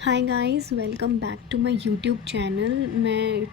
Hi guys, welcome back to my YouTube channel. मैं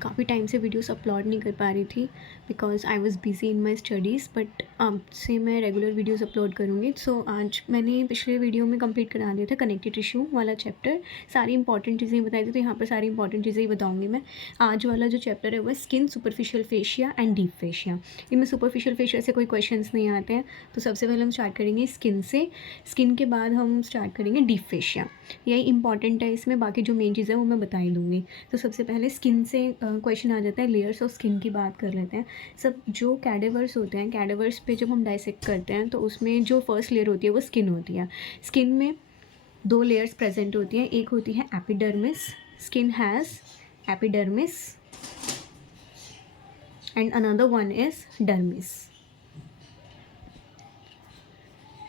काफ़ी time से वीडियोस अपलोड नहीं कर पा रही थी because I was busy in my studies, but अब से मैं रेगुलर वीडियोस अपलोड करूँगी। सो आज मैंने पिछले वीडियो में कंप्लीट करा दिया था कनेक्टिव टिश्यू वाला चैप्टर। सारी इंपॉर्टेंट चीज़ें बताई थी, तो यहाँ पर सारी इंपॉर्टेंट चीज़ें ही बताऊँगी मैं। आज वाला जो चैप्टर है वो skin, superficial fascia and deep fascia. इनमें सुपरफिशियल फेशिया से कोई क्वेश्चन नहीं आते हैं, तो सबसे पहले हम स्टार्ट करेंगे स्किन से। स्किन के बाद हम स्टार्ट करेंगे डीप फेशिया। यही इंपॉर्टेंट है इसमें, बाकी जो मेन चीज़ है वो मैं बता ही दूँगी। तो सबसे पहले स्किन से क्वेश्चन आ जाता है, लेयर्स ऑफ स्किन की बात कर लेते हैं। सब जो कैडेवर्स होते हैं, कैडेवर्स पे जब हम डाइसेक्ट करते हैं तो उसमें जो फर्स्ट लेयर होती है वो स्किन होती है। स्किन में दो लेयर्स प्रेजेंट होती हैं, एक होती है epidermis. Skin has epidermis and another one is dermis.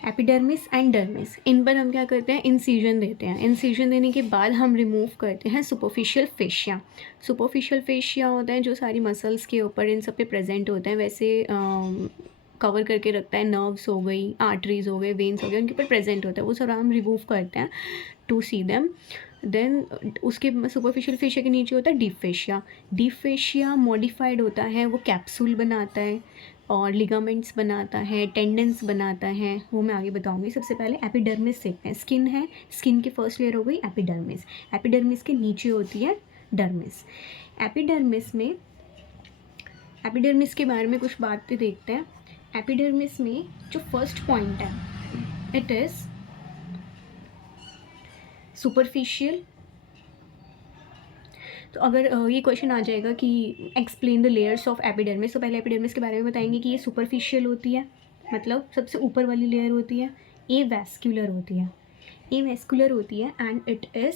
Epidermis and dermis, इन पर हम क्या करते हैं, इंसिजन देते हैं। इंसिजन देने के बाद हम रिमूव करते हैं सुपरफिशियल फेशिया। सुपरफिशियल फेशिया होता है जो सारी मसल्स के ऊपर इन सब पे प्रेजेंट होते हैं, वैसे कवर करके रखता है। नर्व्स हो गई, आर्टरीज हो गए, वेन्स हो गए, उनके ऊपर प्रेजेंट होता है, वो सारा हम रिमूव करते हैं टू सी देम। देन उसके सुपरफिशियल फेशिया के नीचे होता है deep fascia. Deep fascia modified होता है, वो कैप्सूल बनाता है और लिगामेंट्स बनाता है, टेंडेंस बनाता है, वो मैं आगे बताऊंगी। सबसे पहले एपिडर्मिस देखते हैं। स्किन है, स्किन की फर्स्ट लेयर हो गई एपिडर्मिस। एपिडर्मिस के नीचे होती है डर्मिस। एपिडर्मिस में, एपिडर्मिस के बारे में कुछ बातें देखते हैं। एपिडर्मिस में जो फर्स्ट पॉइंट है, इट इज़ सुपरफिशियल। तो अगर ये क्वेश्चन आ जाएगा कि explain the layers of epidermis, तो पहले एपिडर्मिस के बारे में बताएंगे कि ये सुपरफिशियल होती है, मतलब सबसे ऊपर वाली लेयर होती है। ए वैस्कुलर होती है, ए वैस्कुलर होती है and it is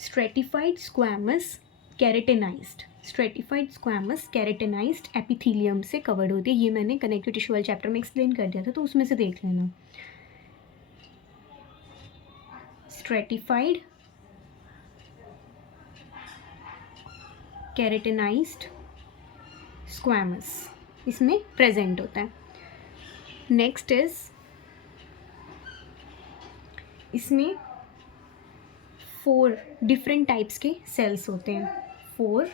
stratified squamous keratinised. Stratified squamous keratinised epithelium से कवर्ड होती है। ये मैंने कनेक्टिव टिश्यू वाले चैप्टर में एक्सप्लेन कर दिया था, तो उसमें से देख लेना। स्ट्रेटिफाइड कैरेटिनाइज्ड स्क्वैमस इसमें प्रेजेंट होता है। नेक्स्ट इज, इसमें 4 डिफरेंट टाइप्स के सेल्स होते हैं। 4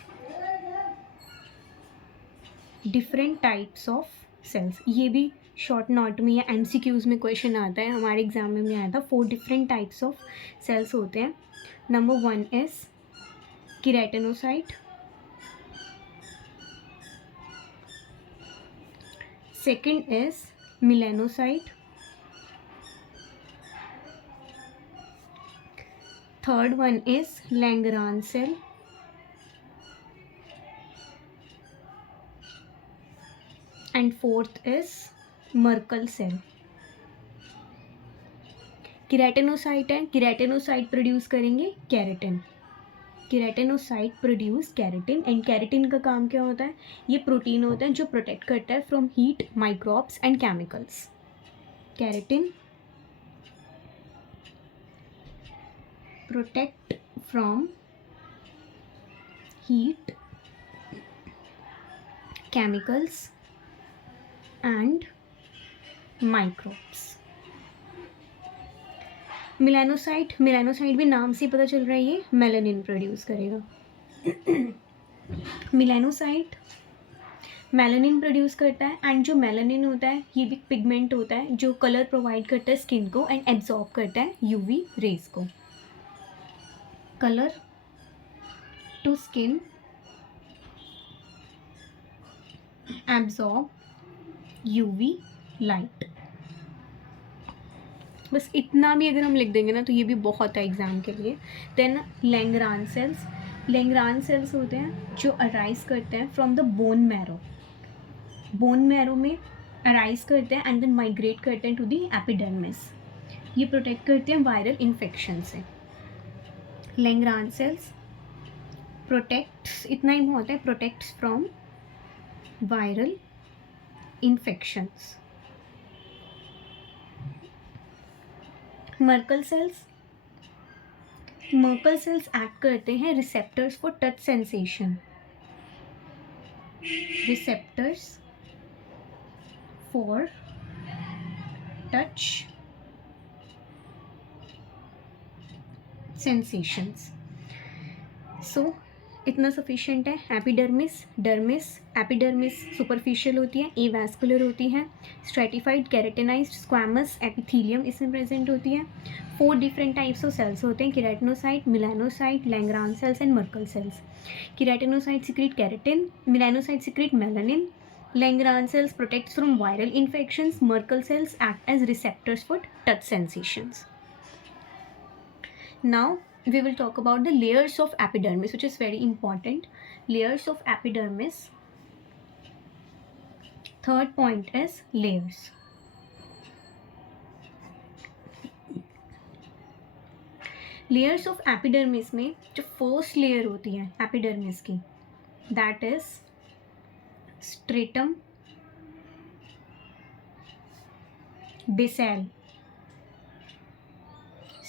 डिफरेंट टाइप्स ऑफ सेल्स, ये भी शॉर्ट नोट में या एमसीक्यूज में क्वेश्चन आता है, हमारे एग्जाम में भी आया था। 4 डिफरेंट टाइप्स ऑफ सेल्स होते हैं। Number 1 is keratinocyte, second is melanocyte, third one is Langerhans cell, and fourth is Merkel cell. Keratinocyte है, केराटिनोसाइट प्रोड्यूस करेंगे keratin. Keratinocyte produce keratin, and keratin का काम क्या होता है, ये प्रोटीन होता है जो प्रोटेक्ट करता है from heat, microbes and chemicals. Keratin protect from heat, chemicals and microbes. Melanocyte, melanocyte भी नाम से पता चल रहा है ये मेलानिन प्रोड्यूस करेगा। मेलानोसाइट मेलानिन प्रोड्यूस करता है, एंड जो मेलानिन होता है ये भी पिगमेंट होता है जो कलर प्रोवाइड करता है स्किन को एंड एब्जॉर्ब करता है यूवी रेज को। Colour to skin, absorb UV light. बस इतना भी अगर हम लिख देंगे ना तो ये भी बहुत है एग्जाम के लिए। देन लैंगरान सेल्स, लैंगरान सेल्स होते हैं जो अराइज करते हैं from the bone marrow. Bone marrow में अराइज करते हैं एंड देन माइग्रेट करते हैं टू दी एपिडर्मिस। ये प्रोटेक्ट करते हैं वायरल इन्फेक्शन से। लैंगरान सेल्स प्रोटेक्ट्स, इतना ही बहुत है, protects from viral infections. Merkel cells, Merkel cells act करते हैं receptors for touch sensation. Receptors for touch sensations. So इतना सफिशिएंट है। Epidermis, dermis. एपिडर्मिस सुपरफिशियल होती है, एवास्कुलर होती है। स्ट्रेटिफाइड, केराटिनाइज्ड, स्क्वैमस, एपिथेलियम इसमें प्रेजेंट होती है। 4 डिफरेंट टाइप्स ऑफ सेल्स होते हैं, keratinocyte, melanocyte, Langerhans cells and Merkel cells. Keratinocyte secrete keratin, melanocyte secrete melanin, Langerhans cells protect from viral infections, Merkel cells act as receptors for touch sensations. Now we will talk about the layers of epidermis, which is very important. Layers of epidermis. Third point is layers. Layers of epidermis में जो first layer होती है epidermis की, that is stratum basal.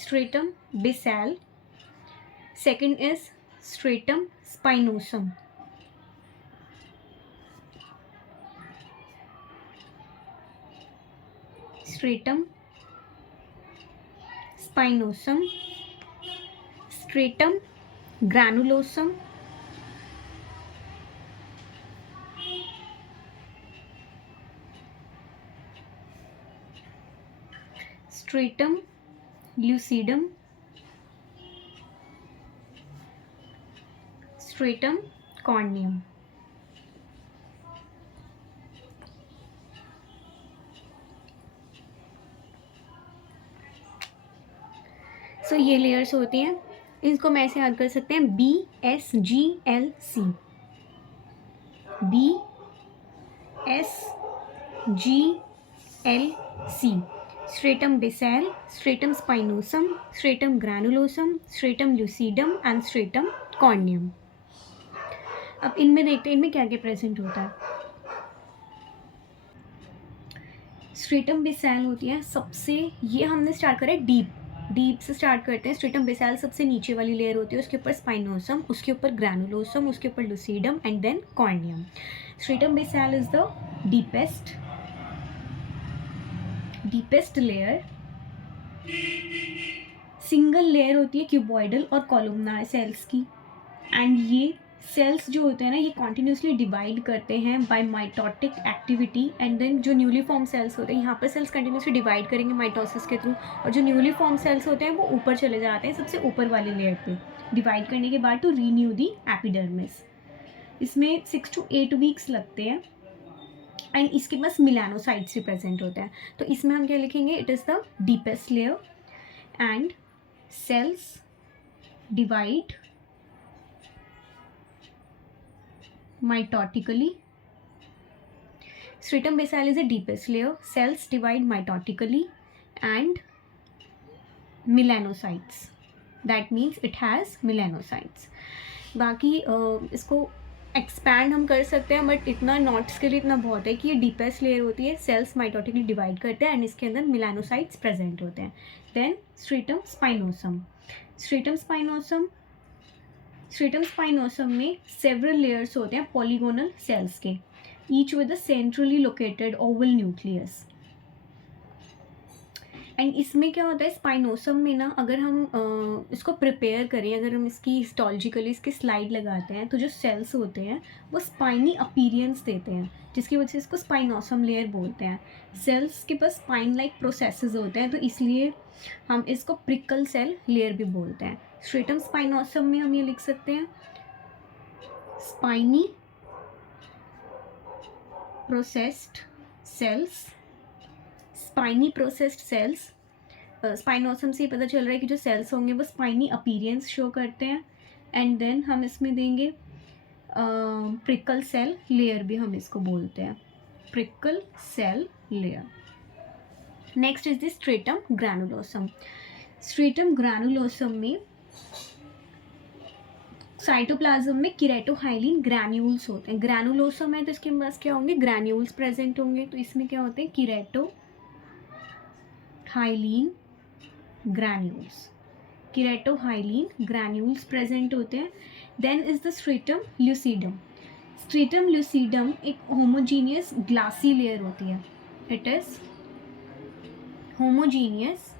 Stratum basal. Second is stratum spinosum. Stratum spinosum. Stratum granulosum. Stratum lucidum. Stratum corneum. सो ये layers होती हैं, इसको मैं ऐसे याद कर सकते हैं, BSGLC, BSGLC, stratum basal, stratum spinosum, stratum granulosum, stratum lucidum and stratum corneum. अब इनमें देखते हैं इनमें क्या क्या प्रेजेंट होता है। स्ट्रेटम बेसल होती है सबसे, ये हमने स्टार्ट करा है डीप से स्टार्ट करते हैं। स्ट्रेटम बेसल सबसे नीचे वाली लेयर होती है, उसके ऊपर स्पाइनोसम, उसके ऊपर ग्रैनुलोसम, उसके ऊपर lucidum and then corneum. Stratum basal is the deepest layer. Single layer होती है क्यूबॉइडल और कॉलमनार सेल्स की, एंड ये सेल्स जो होते हैं ना, ये कॉन्टिन्यूसली डिवाइड करते हैं by mitotic activity, and then जो न्यूली फॉर्म सेल्स होते हैं, यहाँ पर सेल्स कंटिन्यूसली डिवाइड करेंगे माइटोसिस के थ्रू, और जो न्यूली फॉर्म सेल्स होते हैं वो ऊपर चले जाते हैं सबसे ऊपर वाली लेयर पे डिवाइड करने के बाद टू रीन्यू दी एपिडर्मिस। इसमें 6 to 8 वीक्स लगते हैं, एंड इसके पास मिलानोसाइट्स रिप्रेजेंट होते हैं। तो इसमें हम क्या लिखेंगे, it is the deepest layer and cells divide mitotically. Stratum basal is the deepest layer. Cells divide mitotically and melanocytes. That means it has melanocytes. बाकी इसको एक्सपैंड हम कर सकते हैं, बट इतना नोट्स के लिए इतना बहुत है कि ये डीपेस्ट लेयर होती है, सेल्स माइटोटिकली डिवाइड करते हैं एंड इसके अंदर मिलानोसाइट्स प्रेजेंट होते हैं। Then stratum spinosum. Stratum spinosum में सेवरल लेयर्स होते हैं पॉलीगोनल सेल्स के, each with a centrally located oval nucleus. And इसमें क्या होता है, स्पाइनोसम में ना, अगर हम इसको प्रिपेयर करें, अगर हम इसकी हिस्टोलॉजिकली इसकी स्लाइड लगाते हैं, तो जो सेल्स होते हैं वो स्पाइनी अपीरियंस देते हैं, जिसकी वजह से इसको स्पाइनोसम लेयर बोलते हैं। सेल्स के पास स्पाइन लाइक प्रोसेसेस होते हैं, तो इसलिए हम इसको प्रिकल सेल लेयर भी बोलते हैं। स्ट्रेटम स्पाइनोसम में हम ये लिख सकते हैं, स्पाइनी प्रोसेस्ड सेल्स। स्पाइनोसम से पता चल रहा है कि जो सेल्स होंगे वो स्पाइनी अपीरियंस शो करते हैं, एंड देन हम इसमें देंगे प्रिकल सेल लेयर भी हम इसको बोलते हैं, prickle cell layer. Next is the stratum granulosum. Stratum granulosum में साइटोप्लाज्म में केराटोहाइलिन ग्रैन्यूल्स होते हैं। ग्रैनुलोसम है तो इसके पास क्या होंगे, ग्रैन्यूल्स प्रेजेंट होंगे, तो इसमें क्या होते हैं, केराटोहाइलिन ग्रैन्यूल्स प्रेजेंट होते हैं। Then is the stratum lucidum. Stratum lucidum एक होमोजीनियस ग्लासी लेयर होती है, it is homogeneous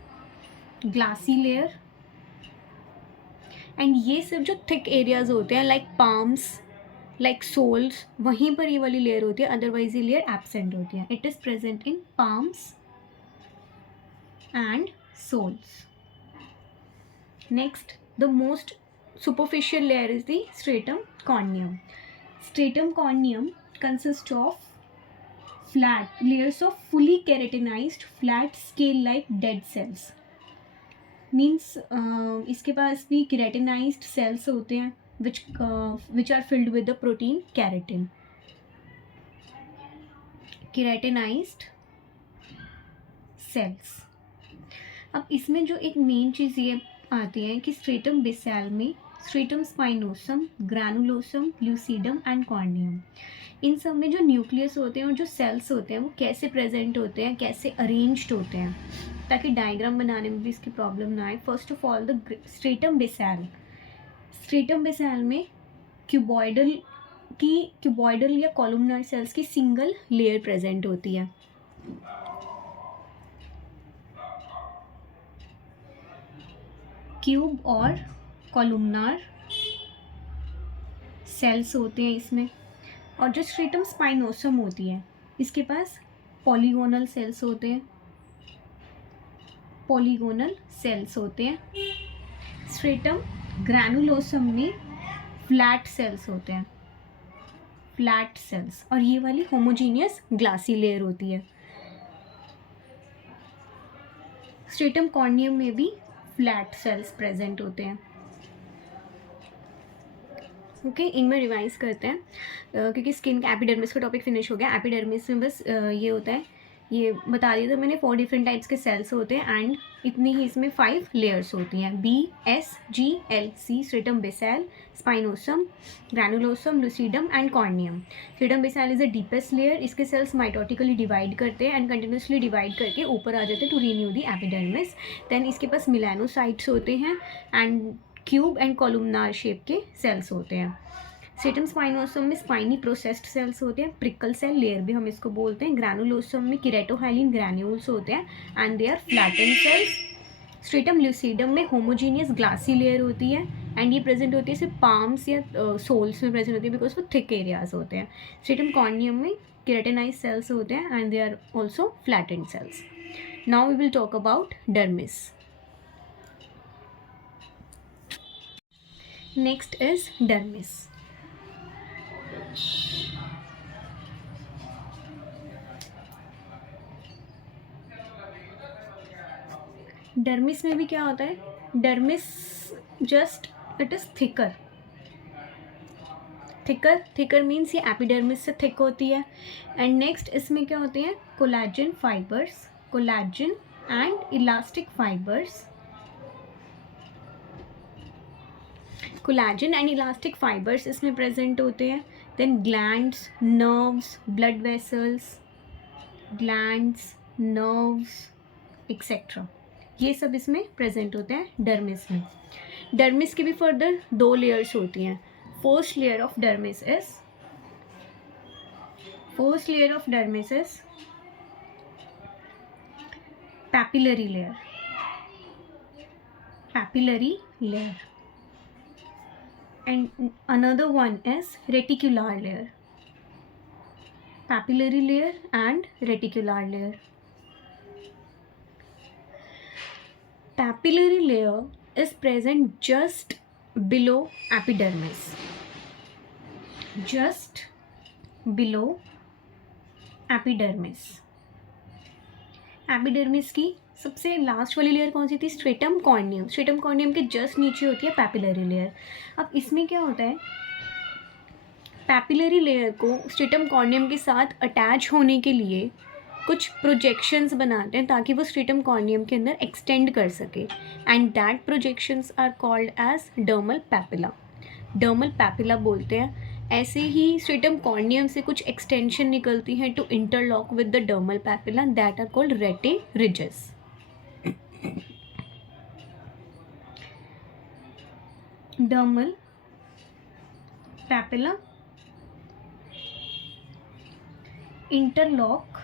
glassy layer and ये सिर्फ जो थिक एरियाज होते हैं लाइक पाम्स, लाइक सोल्स, वहीं पर ये वाली लेयर होती है, अदरवाइज ये लेयर एब्सेंट होती है. It is present in palms and soles. Next, the most superficial layer is the stratum corneum. Stratum corneum consists of flat layers of fully keratinized flat scale-like dead cells. Means इसके पास भी keratinized cells होते हैं which are filled with the protein keratin. Keratinized cells. अब इसमें जो एक main चीज़ ये आती है कि स्ट्रेटम बेसल में स्ट्रेटम स्पाइनोसम, ग्रैनुलोसम, ल्यूसीडम एंड कॉर्नियम, इन सब में जो न्यूक्लियस होते हैं और जो सेल्स होते हैं वो कैसे प्रेजेंट होते हैं, कैसे अरेंज्ड होते हैं, ताकि डायग्राम बनाने में भी इसकी प्रॉब्लम ना आए. First of all the stratum basal में क्यूबॉइडल या कॉलमनार सेल्स की सिंगल लेयर प्रेजेंट होती है. क्यूब और कॉलमनार सेल्स होते हैं इसमें. और जो स्ट्रेटम स्पाइनोसम होती है इसके पास पॉलीगोनल सेल्स होते हैं. स्ट्रेटम ग्रैनुलोसम में फ्लैट सेल्स होते हैं, और ये वाली होमोजीनियस ग्लासी लेयर होती है. स्ट्रेटम कॉर्नियम में भी फ्लैट सेल्स प्रेजेंट होते हैं. ओके, इनमें रिवाइज करते हैं क्योंकि स्किन का एपिडर्मिस का टॉपिक फिनिश हो गया. एपिडर्मिस में बस ये होता है, ये बता दिया था मैंने, 4 डिफरेंट टाइप्स के सेल्स होते हैं एंड इतनी ही इसमें 5 लेयर्स होती हैं. BSGLC, stratum basal, spinosum, granulosum, lucidum and corneum. Stratum basal is the deepest layer. इसके सेल्स माइटोटिकली डिवाइड करते हैं एंड कंटिन्यूसली डिवाइड करके ऊपर आ जाते हैं to renew the epidermis. Then इसके पास मिलानोसाइट्स होते हैं and cube and columnar shape के सेल्स होते हैं. स्ट्रेटम स्पाइनोसम में स्पाइनी प्रोसेस्ड सेल्स होते हैं, प्रिकल सेल लेयर भी हम इसको बोलते हैं. ग्रैनुलोसम में केराटोहाइलिन ग्रैन्यूल्स होते हैं and they are flattened cells. Stratum lucidum में होमोजीनियस ग्लासी लेयर होती है एंड ये प्रेजेंट होती है सिर्फ पाम्स या सोल्स में प्रेजेंट होती है बिकॉज वो थिक एरियाज होते हैं. स्ट्रेटम कॉर्नियम में केराटिनाइज सेल्स होते हैं and they are also flattened cells. Now we will talk about dermis. Next is dermis. Dermis में भी क्या होता है, dermis just it is thicker means ये एपिडर्मिस से थिक होती है. एंड नेक्स्ट इसमें क्या होते हैं, collagen and elastic fibres. Collagen and elastic fibres इसमें प्रेजेंट होते हैं. देन ग्लैंड्स, नर्व्स एक्सेट्रा, ये सब इसमें प्रेजेंट होते हैं डर्मिस में. डर्मिस की भी फर्दर 2 लेयर्स होती हैं. First layer of dermis is papillary layer and another one is reticular layer. Papillary layer and reticular layer. Papillary layer is present just below epidermis. Epidermis की सबसे last वाली layer कौन सी थी, stratum corneum के just नीचे होती है papillary layer. अब इसमें क्या होता है, पैपिलरी लेयर को स्ट्रेटम कॉर्नियम के साथ अटैच होने के लिए कुछ प्रोजेक्शंस बनाते हैं ताकि वो स्ट्रेटम कॉर्नियम के अंदर एक्सटेंड कर सके and that projections are called as dermal papilla बोलते हैं. ऐसे ही स्ट्रेटम कॉर्नियम से कुछ एक्सटेंशन निकलती हैं to interlock with the dermal papilla, that are called rete ridges. Dermal papilla interlock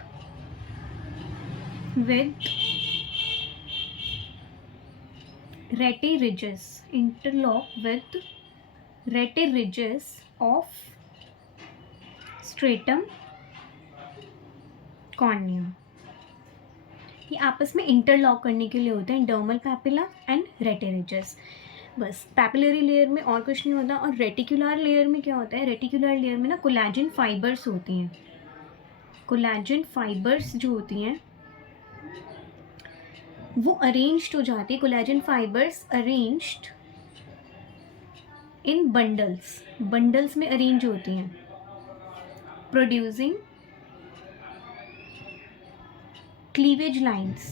with ratty ridges, interlock with ratty ridges of stratum corneum. ये आपस में इंटरलॉक करने के लिए होते हैं, डर्मल पैपिला एंड रेटी रिजेस. बस पैपिलरी लेयर में और कुछ नहीं होता. और रेटिकुलर लेयर में क्या होता है, रेटिकुलर लेयर में ना कोलेजन फाइबर्स होती हैं. कोलेजन फाइबर्स जो होती हैं वो अरेंज्ड हो जाती है. Collagen fibres arranged in bundles, bundles में अरेंज होती हैं, producing cleavage lines,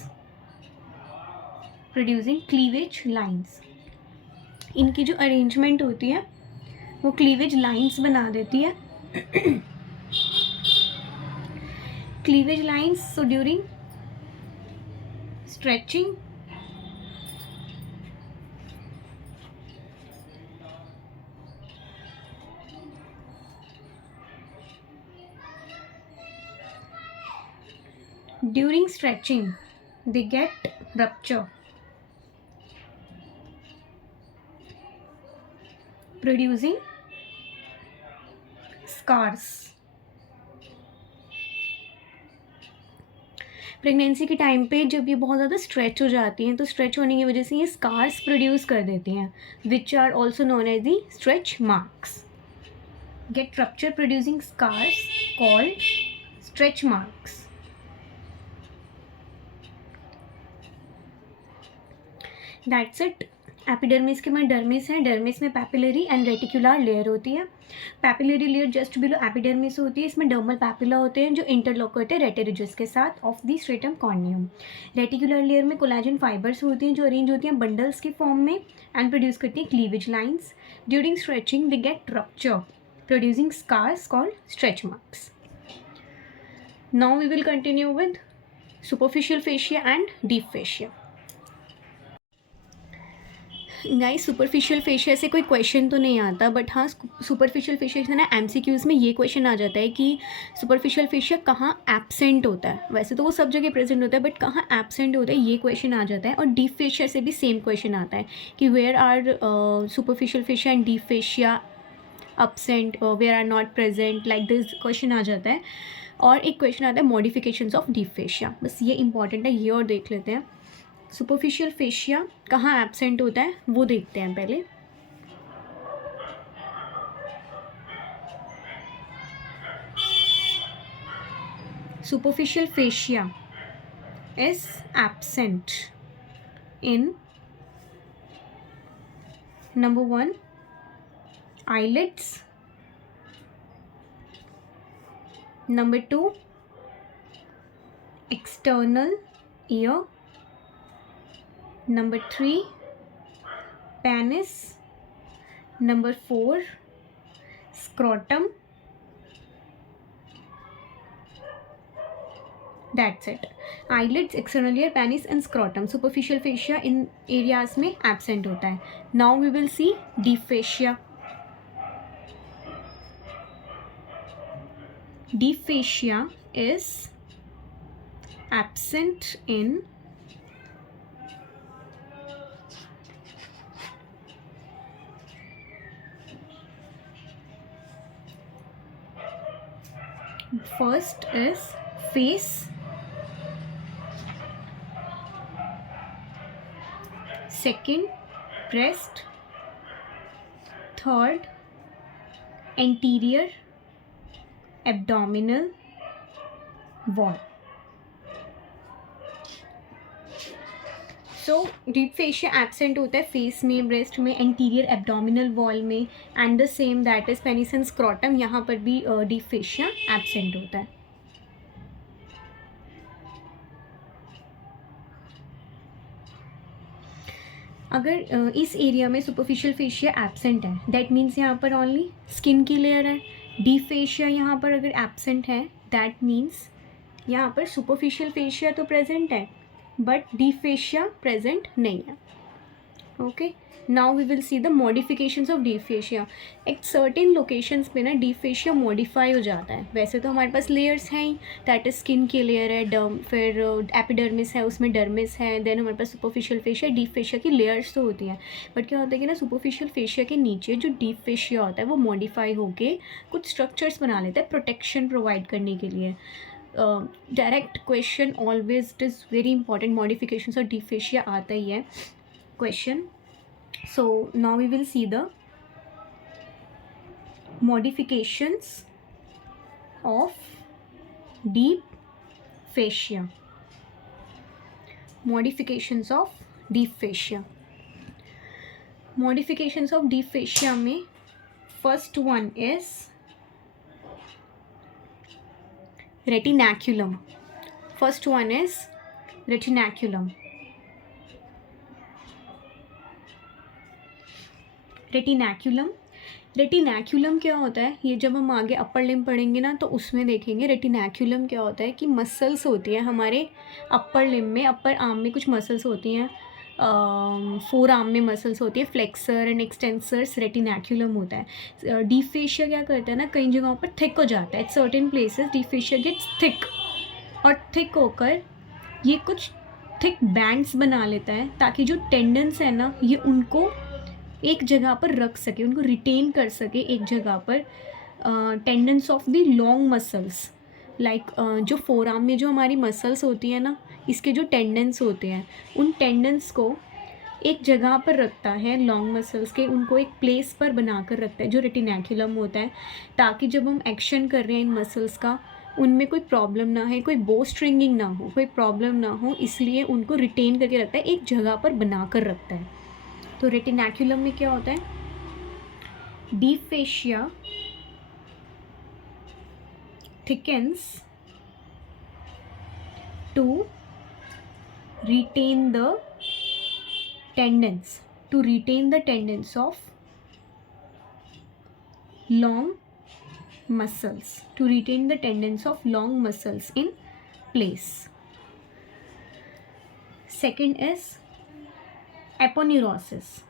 producing cleavage lines. इनकी जो अरेंजमेंट होती है वो क्लीवेज लाइन्स बना देती है. Cleavage lines, so during stretching during stretching they get rupture, producing scars. Pregnancy के टाइम पे जब ये बहुत ज़्यादा स्ट्रेच हो जाती हैं तो स्ट्रेच होने की वजह से ये स्कार्स प्रोड्यूस कर देती हैं, which are also known as the stretch marks. Get rupture producing scars called stretch marks. That's it. Epidermis के बाद डर्मिस है. डर्मिस में पैपिलरी एंड रेटिकुलर लेयर होती है. Papillary layer just below epidermis होती है. इसमें डर्मल पैपिला होते हैं जो इंटरलॉक करते हैं रेटी रिजेस के साथ of the stratum corneum. Reticular layer में कोलेजन फाइबर्स होती हैं जो अरेंज होती हैं बंडल्स के फॉर्म में एंड प्रोड्यूस करती हैं cleavage lines. During stretching they get rupture producing scars called stretch marks. Now we will continue with superficial fascia and deep fascia. Guys, superficial fascia से कोई क्वेश्चन तो नहीं आता, बट हाँ सुपरफिशियल फेशिया से ना एमसीक्यूज़ में ये क्वेश्चन आ जाता है कि सुपरफिशियल फेशिया कहाँ एब्सेंट होता है. वैसे तो वो सब जगह प्रेजेंट होता है बट कहाँ एब्सेंट होता है ये क्वेश्चन आ जाता है. और डीप फेशिया से भी सेम क्वेश्चन आता है कि where are superficial fascia and deep fascia absent, where are not present, like this question आ जाता है. और एक क्वेश्चन आता है मॉडिफिकेशंस ऑफ डीप फेशिया. बस ये इंपॉर्टेंट है, ये और देख लेते हैं. सुपरफिशियल फेशिया कहाँ एब्सेंट होता है वो देखते हैं पहले. Superficial fascia is absent in number 1 eyelids, number 2 external ear, number 3 penis, number 4 scrotum. That's it. Eyelids, external ear, penis and scrotum. Superficial fascia in areas में absent होता है. Now we will see deep fascia. Deep fascia is absent in first is face, second breast, third anterior abdominal wall. So deep fascia absent होता है face में, breast में, anterior abdominal wall में and the same that is penis and scrotum. यहाँ पर भी deep fascia absent होता है. अगर इस एरिया में सुपरफिशियल फेशिया एब्सेंट है दैट मीन्स यहाँ पर ओनली स्किन की लेयर है. डीप फेशिया यहाँ पर अगर एब्सेंट है दैट मीन्स यहाँ पर सुपरफिशियल फेशिया तो प्रेजेंट है बट डीप फेशिया प्रेजेंट नहीं है. Okay, now we will see the modifications of deep fascia. एक सर्टेन लोकेशंस पे ना डीप फेशिया मॉडिफाई हो जाता है. वैसे तो हमारे पास लेयर्स हैं ही, दैट इज स्किन की लेयर है, डर्म, फिर एपिडर्मिस है, उसमें डर्मिस है, देन हमारे पास सुपरफिशियल फेशिया. डीप फेशिया की लेयर्स तो होती हैं, बट क्या होता है कि ना सुपरफिशियल फेशिया के नीचे जो डीप फेशिया होता है वो मॉडिफाई होके कुछ स्ट्रक्चर्स बना लेता है प्रोटेक्शन प्रोवाइड करने के लिए. Direct question always it is very important. Modifications और डीप फेशिया आता ही है question. So now we will see the modifications of deep fascia. Modifications of deep fascia. Modifications of deep fascia में first one is retinaculum. First one is retinaculum. रेटिनैक्यूलम. रेटिनैक्यूलम क्या होता है, ये जब हम आगे अपर लिम्ब पढ़ेंगे ना तो उसमें देखेंगे. रेटिनैक्यूलम क्या होता है कि मसल्स होती हैं हमारे अपर लिम्ब में, अपर आर्म में कुछ मसल्स होती हैं, फोर आर्म में मसल्स होती है, फ्लेक्सर एंड एक्सटेंसर्स. रेटिनैक्यूलम होता है. डीप फेशिया क्या करता है ना, कई जगहों पर थिक हो जाता है. At certain places deep fascia gets thick, और थिक होकर ये कुछ थिक बैंड्स बना लेता है ताकि जो टेंडन्स है ना ये उनको एक जगह पर रख सके, उनको रिटेन कर सके एक जगह पर. Tendons of the long muscles, like जो फोर आर्म में जो हमारी मसल्स होती हैं ना, इसके जो टेंडेंस होते हैं उन टेंडेंस को एक जगह पर रखता है. लॉन्ग मसल्स के उनको एक प्लेस पर बना कर रखता है जो रेटिनैक्यूलम होता है, ताकि जब हम एक्शन कर रहे हैं इन मसल्स का उनमें कोई प्रॉब्लम ना है, कोई बो स्ट्रिंगिंग ना हो, कोई प्रॉब्लम ना हो, इसलिए उनको रिटेन करके रखता है, एक जगह पर बना कर रखता है. तो रेटिनैक्यूलम में क्या होता है, deep fascia thickens to retain the tendons, of long muscles, in place. Second is aponeurosis.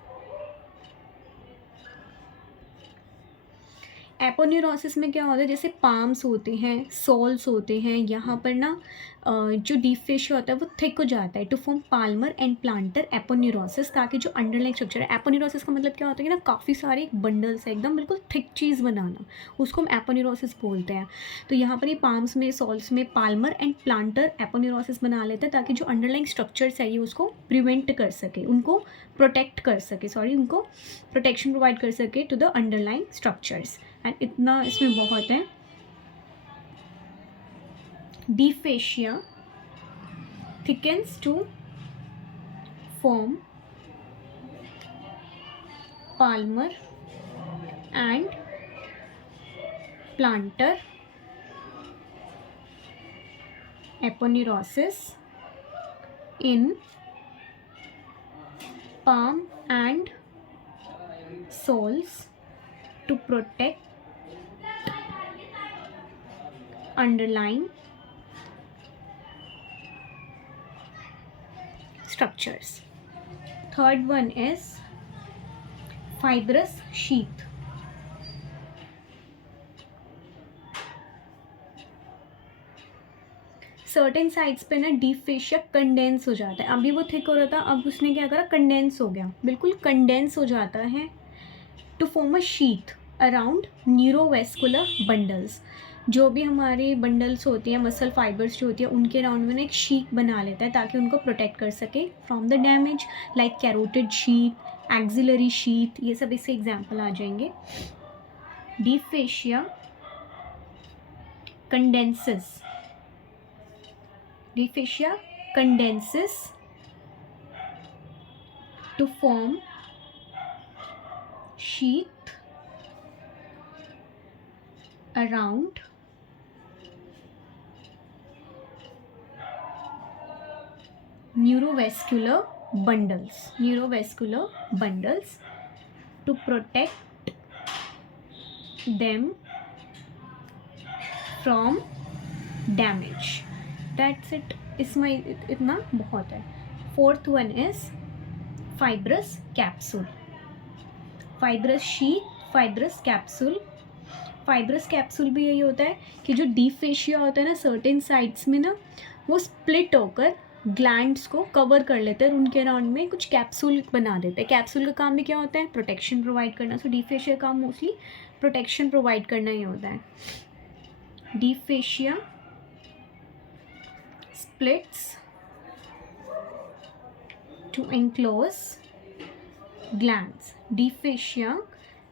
Aponeurosis में क्या होता है, जैसे पाम्स होते हैं, सोल्स होते हैं, यहाँ पर ना जो डीप फेशिया होता है वो थिक हो जाता है to form palmar and plantar aponeurosis, ताकि जो अंडरलाइन स्ट्रक्चर है. एपोन्यूरोसिस का मतलब क्या होता है कि ना काफ़ी सारे बंडल्स है, एकदम बिल्कुल थिक चीज़ बनाना, उसको हम एपोन्यूरोसिस बोलते हैं. तो यहाँ पर ये पाम्स में, सोल्स में पाल्मर एंड प्लांटर एपोन्यूरोसिस बना लेते हैं ताकि जो अंडरलाइन स्ट्रक्चर्स है ये उसको प्रिवेंट कर सके, उनको प्रोटेक्ट कर सके, उनको प्रोटेक्शन प्रोवाइड कर सके to the underline structures. And इतना इसमें बहुत है. Deep fascia thickens to form palmar and plantar aponeurosis in palm and soles to protect underlying structures. Third one is fibrous sheath. Certain sides पे ना deep fascia condense हो जाता है. अभी वो थिक हो रहा था, अब उसने क्या करा, कंडेंस हो गया, बिल्कुल कंडेंस हो जाता है to form a sheath around neurovascular bundles. जो भी हमारे बंडल्स होती हैं, मसल फाइबर्स जो होती है, उनके अराउंड में एक शीथ बना लेता है ताकि उनको प्रोटेक्ट कर सके from the damage, like carotid sheath, axillary sheath, ये सब इससे एग्जाम्पल आ जाएंगे. Deep fascia condenses, deep fascia condenses to form sheath around neurovascular bundles to protect them from damage. That's it. इसमें इतना बहुत है. Fourth one is fibrous capsule. Fibrous sheet, fibrous capsule. Fibrous capsule भी यही होता है कि जो डीप फेशिया होता है ना, सर्टेन साइड्स में ना वो स्प्लिट होकर ग्लैंड्स को कवर कर लेते हैं और उनके अराउंड में कुछ कैप्सूल बना देते हैं। कैप्सूल का काम भी क्या होता है? प्रोटेक्शन प्रोवाइड करना। सो डीप फेशिया का काम मोस्टली प्रोटेक्शन प्रोवाइड करना ही होता है। Deep fascia splits to enclose glands. Deep fascia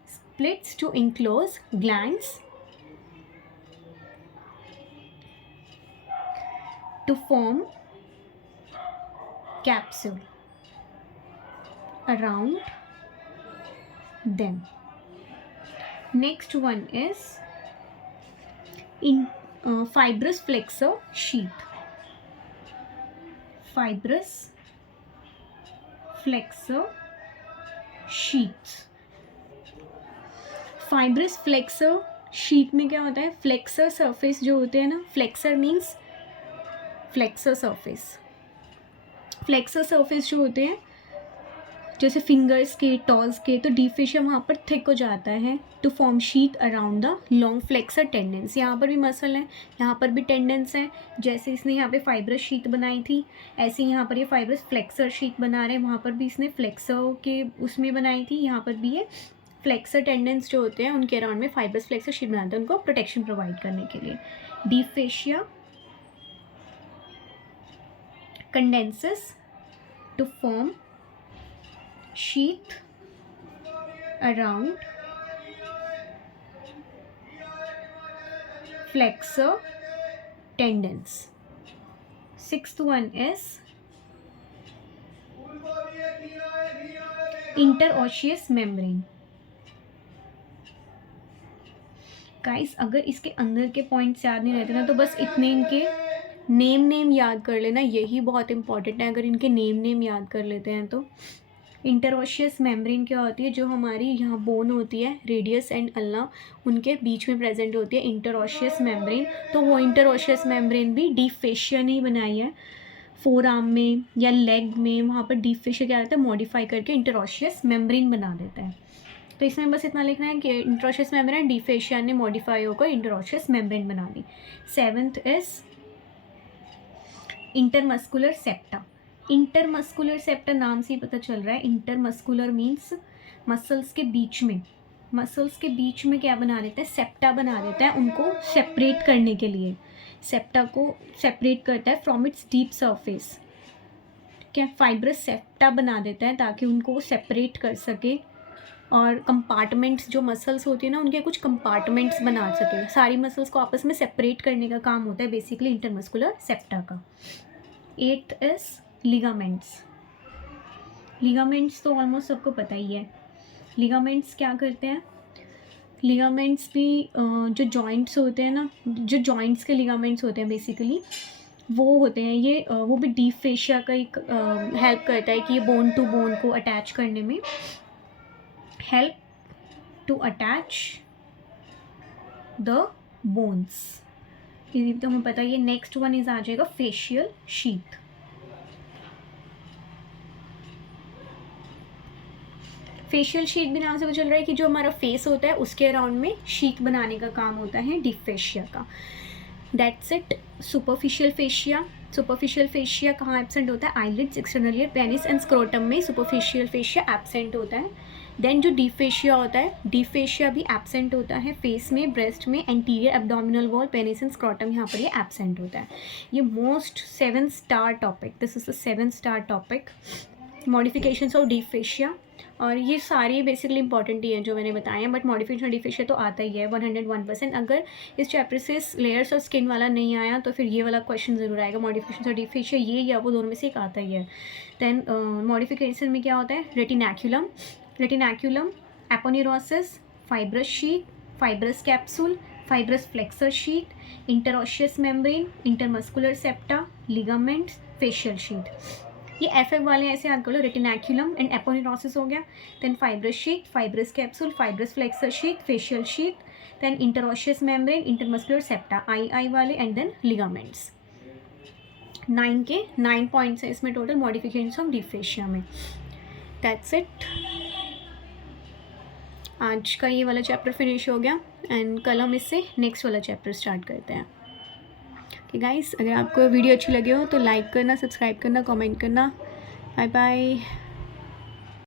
splits to enclose glands to form capsule around them. Next one is fibrous flexor sheath. Fibrous flexor sheaths. Fibrous flexor sheet में क्या होता है? Flexor surface जो होते हैं ना, flexor means flexor surface. Flexor surface जो होते हैं जैसे फिंगर्स के, टॉज के, तो डीप फेशिया वहाँ पर थिक हो जाता है to form sheet around the long flexor tendons. यहाँ पर भी मसल है, यहाँ पर भी टेंडेंस है। जैसे इसने यहाँ पे फाइब्रस शीट बनाई थी, ऐसे यहाँ पर ये फाइब्रस फ्लेक्सर शीट बना रहे हैं। वहाँ पर भी इसने फ्लेक्सर के उसमें बनाई थी, यहाँ पर भी ये फ्लेक्सर टेंडेंस जो होते हैं उनके अराउंड में फाइब्रस फ्लेक्सर शीट बनाते हैं उनको प्रोटेक्शन प्रोवाइड करने के लिए। Deep fascia condenses to form sheath around flexor tendons. Sixth one is interosseous membrane. Guys अगर इसके अंदर के पॉइंट्स याद नहीं रहते ना तो बस इतने इनके नेम याद कर लेना, यही बहुत इंपॉर्टेंट है। अगर इनके नेम याद कर लेते हैं तो इंटरऑशियस मेम्ब्रेन क्या होती है? जो हमारी यहाँ बोन होती है, रेडियस एंड अल्ना, उनके बीच में प्रेजेंट होती है इंटरऑशियस मेम्ब्रेन। तो वो इंटरऑशियस मेम्ब्रेन भी डीप फेशिया ने ही बनाई है। फोर आर्म में या लेग में वहाँ पर डीप फेशिया क्या होता है? मॉडिफाई करके इंटरऑशियस मेम्ब्रेन बना देता है। तो इसमें बस इतना लिखना है कि इंटरऑशियस मेम्ब्रेन डीप फेशिया ने मॉडिफाई होकर इंटरऑशियस मेम्ब्रेन बना दी। Seventh is intermuscular septa. Intermuscular septa नाम से ही पता चल रहा है। इंटरमस्कुलर मीन्स मसल्स के बीच में, मसल्स के बीच में क्या बना देता है? सेप्टा बना देता है उनको सेपरेट करने के लिए। सेप्टा को सेपरेट करता है फ्रॉम इट्स डीप सरफेस। क्या फाइब्रस सेप्टा बना देता है ताकि उनको सेपरेट कर सके और कंपार्टमेंट्स जो मसल्स होती है ना उनके कुछ कंपार्टमेंट्स बना सके। सारी मसल्स को आपस में सेपरेट करने का काम होता है बेसिकली इंटरमस्कुलर सेप्टा का। Eighth is ligaments. लिगामेंट्स तो ऑलमोस्ट सबको पता ही है। लिगामेंट्स क्या करते हैं? लिगामेंट्स भी जो जॉइंट्स होते हैं ना, जो जॉइंट्स के लिगामेंट्स होते हैं बेसिकली वो होते हैं ये वो भी डीप फेशिया का एक हेल्प करता है कि ये बोन टू बोन को अटैच करने में help to attach the bones. ये तो हमें पता है। नेक्स्ट वन इज आ जाएगा फेशियल शीथ। फेशियल शीट भी नाम से पता चल रहा है कि जो हमारा फेस होता है उसके अराउंड में शीट बनाने का काम होता है डीप फेशिया का। That's it. Superficial fascia. Superficial fascia कहाँ एब्सेंट होता है? Eyelids, external ear, penis and scrotum में सुपरफिशियल फेशिया एब्सेंट होता है। देन जो डीप फेशिया होता है, डीप फेशिया भी एब्सेंट होता है फेस में, ब्रेस्ट में, anterior abdominal wall, penis and scrotum, यहाँ पर ये एब्सेंट होता है। ये most 7 star topic, this is the 7 star topic, modifications of deep fascia. और ये सारी बेसिकली इंपॉर्टेंट ही हैं जो मैंने बताए हैं, बट मॉडिफिकेशन डीप फेशिया तो आता ही है 101%। अगर इस चैप्टर से लेयर्स और स्किन वाला नहीं आया तो फिर ये वाला क्वेश्चन ज़रूर आएगा। मॉडिफिकेशन और डीप फेशिया ये या वो दोनों में से एक आता ही है। देन मॉडिफिकेशन में क्या होता है? Retinaculum, retinaculum, aponeurosis, fibrous sheet, fibrous capsule, fibrous flexor sheet, interosseous membrane, intermuscular septa, ligaments, fascial sheet. ये एफ वाले ऐसे याद कर लो। रेटिनैक्यूलम एंड एपोनेरोसिस हो गया, then fibrous sheet, fibrous capsule, fibrous flexor sheet, fascial sheet, then interosseous membrane, intermuscular septa, I वाले, and then ligaments. 9 points हैं इसमें total modifications of deep fascia में। That's it. आज का ये वाला चैप्टर फिनिश हो गया एंड कल हम इससे नेक्स्ट वाला चैप्टर स्टार्ट करते हैं। ओके गाइस, अगर आपको वीडियो अच्छी लगी हो तो लाइक करना, सब्सक्राइब करना, कमेंट करना। Bye bye.